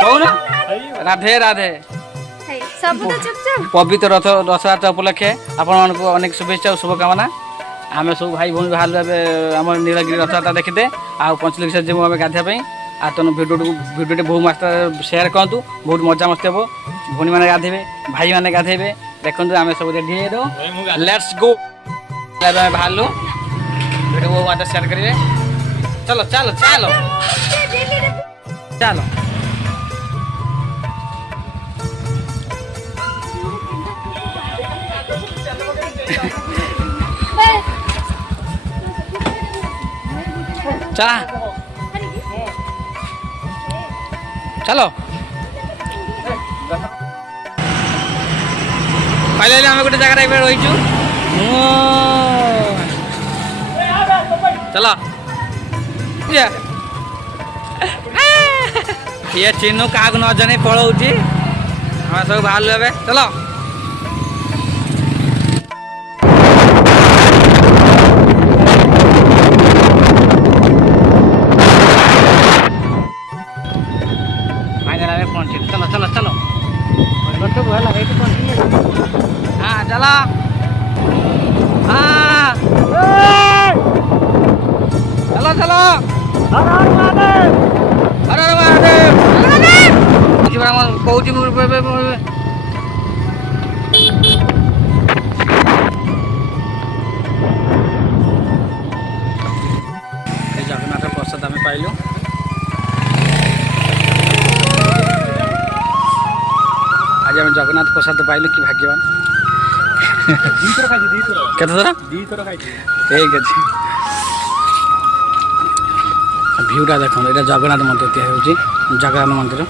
कौन राधे राधे सब तो चुपचाप पवित्र रथयात्रा उपलक्षे आपण अनेक शुभेच्छा और शुभकामना। आम सब भाई भौणी बाहर आम नीलगिरी रथयात्रा देखते आ पंचलिंगेश्वर जीव आम गाधे आ तुम भिडियो बहुत मात्रा सेयार करूँ बहुत मजा मस्ती हे भौणी मैंने गाधे भाई मैंने गाधे देखो आम सब रेडी लेट्स गो बाहर भिडियो बहुत मात्रा सेयार करेंगे चलो चलो चलो चलो चला चलो पहले आम गोटे जगह रही चलो ये चिन्हू क्या न जानी पलाऊँ हम सब बाहर चलो चलो चलो चलो हाँ चलो हाँ चलो चलो हर हर महादेव कहूँ जगन्नाथ प्रसाद आम पाइलु आज आम जगन्नाथ प्रसाद पाइलु कि भाग्यवान केत थर ठीक अच्छे भ्यूटा देख ये जगन्नाथ मंदिर तैयारी जगन्नाथ मंदिर